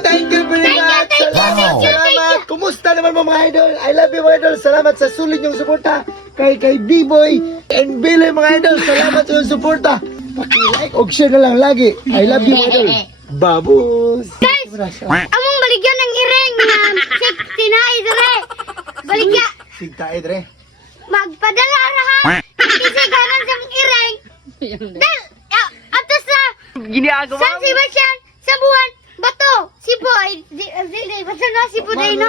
Thank you very much. Salamat. Kumusta naman mga idol? I love you mga idol. Salamat sa sulit yung suporta kay B-Boy and Billy mga idol. Salamat sa yung suporta. Paki-like o share na lang lagi. I love you mga idol. Babus. Guys, among baligyan ng ireng na sinay dire. Baligya. Sigta Edre. Magpadala ra ha. Kasi ganan sa mong ireng. Dal, atos na. Ginagawa San si Basyan? Sa buwan. Bato. Sipo. Ay, basta na sipo day no.